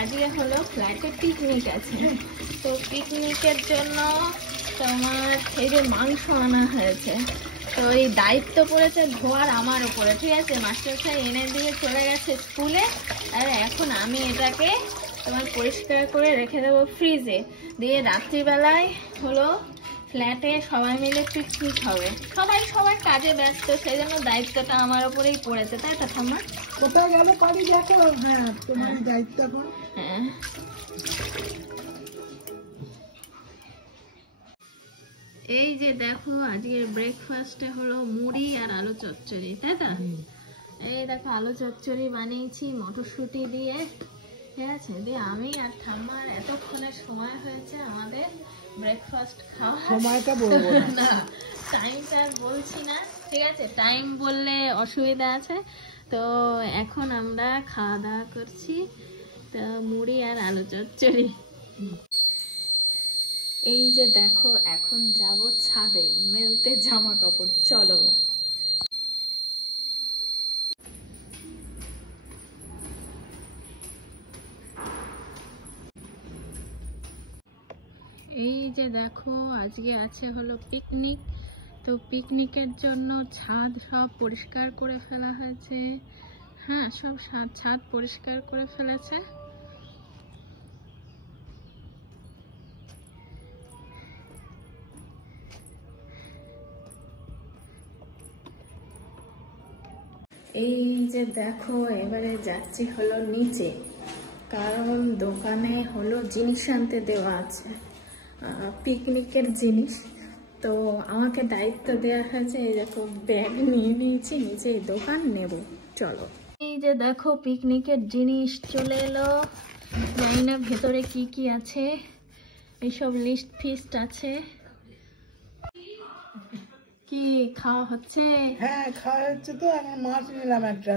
আজকে হলো ফ্ল্যাটে পিকনিক আছে, তো পিকনিকের জন্য তোমার এই যে মাংস আনা হয়েছে, তো এই দায়িত্ব পড়েছে ধোয়ার আমার উপরে, ঠিক আছে। মাস্টারমশাই এনে দিয়ে চলে গেছে স্কুলে, আর এখন আমি এটাকে তোমার পরিষ্কার করে রেখে দেবো ফ্রিজে, দিয়ে রাত্রিবেলায় হলো ফ্ল্যাটে সবাই মিলে পিকনিক হবে। সবাই সবার কাজে ব্যস্ত, সেই জন্য দায়িত্বটা আমার উপরেই পড়েছে, তাই তো ঠাম্মা? কোথায় গেল পারি দেখো। হ্যাঁ, তোমার দায়িত্ব এখন। হ্যাঁ, এই যে দেখো আজকের ব্রেকফাস্টে হলো মুড়ি আর আলু চচ্চড়ি, তাই তো? এই দেখো আলু চচ্চড়ি বানিয়েছি মটরশুঁটি দিয়ে, ঠিক আছে। দিয়ে আমি আর ঠাম্মার এতক্ষণের সময় হয়েছে আমাদের ব্রেকফাস্ট খাওয়া। সময়টা বলবো না, টাইমটা আর বলছি না, ঠিক আছে। টাইম বললে অসুবিধা আছে। তো এখন আমরা খাওয়া দাওয়া করছি, তো মুড়ি আর আলু চচ্চড়ি। এই যে দেখো এখন যাব ছাদে মেলতে জামা কাপড়, চলো। এই যে দেখো আজকে আছে হলো পিকনিক, তো পিকনিকের জন্য ছাদ সব পরিষ্কার করে ফেলা হয়েছে। হ্যাঁ, সব ছাদ পরিষ্কার করে ফেলেছে। এই যে দেখো এবারে যাচ্ছি হলো নিচে, কারণ দোকানে হলো জিনিস আনতে দেওয়া আছে, পিকনিকের জিনিস। তো আমাকে দায়িত্ব দেওয়া হয়েছে, এই দেখো ব্যাগ নিয়ে নিয়েছি, নিচে দোকান নেব, চলো। এই যে দেখো পিকনিকের জিনিস চলে এলো, জানি না ভেতরে কি কি আছে, এইসব লিস্ট ফিস্ট আছে। কি খাওয়া হচ্ছে? হ্যাঁ, খাওয়া হচ্ছে। তো আমি মাছ নিলাম একটা,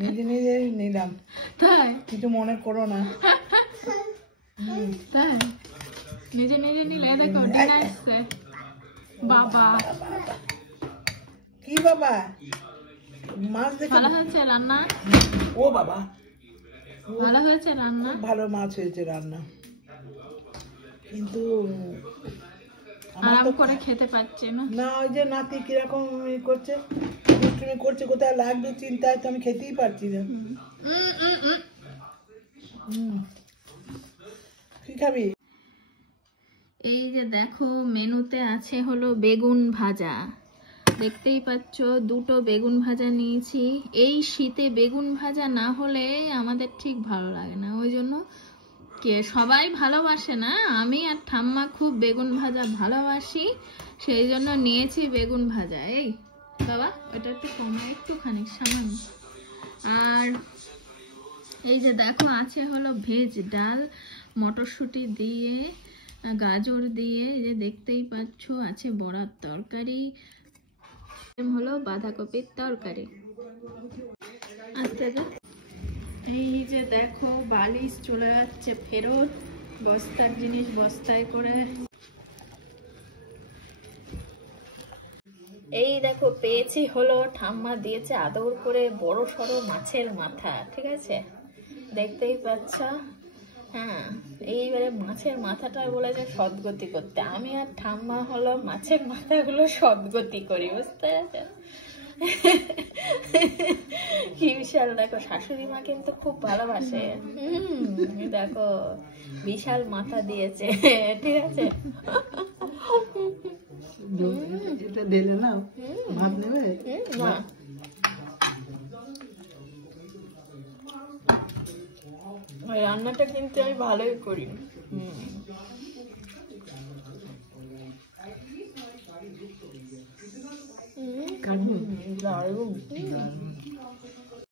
নিজে নিজে নিলাম, তাই? কিছু মনে করো না। তাই নিজে নিজে নিলে? দেখো ডিনার আসছে। বাবা, কি বাবা? মাছ দেখে ভালো হয়েছে রান্না? ও বাবা, ভালো হয়েছে রান্না? ভালো মাছ হয়েছে রান্না, কিন্তু আরাম করে খেতে পারছে না। না। ওই যে নাতি কিরকম করছে, দুষ্টুমি করছে, কোথায় লাগবে চিন্তায় তো আমি খেতেই পারছি না। কি খাবি? এই যে দেখো মেনুতে আছে হলো বেগুন ভাজা, দেখতেই পাচ্ছ দুটো বেগুন ভাজা নিয়েছি। এই শীতে বেগুন ভাজা না হলে আমাদের ঠিক ভালো লাগে না, ওই জন্য কে সবাই ভালোবাসে না, আমি আর ঠাম্মা খুব বেগুন ভাজা ভালোবাসি, সেই জন্য নিয়েছি বেগুন ভাজা। এই বাবা ওটা একটু কমে, একটুখানি সামান্য। আর এই যে দেখো আছে হলো ভেজ ডাল, মটরশুঁটি দিয়ে, গাজর দিয়ে, এই যে দেখতেই পাচ্ছ, আছে বড়ার তরকারি, হলো বাঁধাকপির তরকারি। আচ্ছা, এই যে দেখো বালিশ চলে যাচ্ছে ফেরত, বস্তার জিনিস বস্তায় করে। এই দেখো পেয়েছি হলো, ঠাম্মা দিয়েছে আদর করে বড় সড়ো মাছের মাথা, ঠিক আছে, দেখতেই পাচ্ছ। হ্যাঁ, এইবারে মাছের মাথাটা বলেছে সদ্গতি করতে, আমি আর ঠাম্মা হলো মাছের মাথাগুলো সদ্গতি করি, বুঝতে পারছো? কি বিশাল, দেখো শাশুড়ি মা কিন্তু খুব ভালোবাসে। দেখো বিশাল মাথা দিয়েছে, ঠিক আছে। এটা ঢেলে নাও, ভাত নেবে না, রান্নাটা কিন্তু আমি ভালোই করি। দারুণ।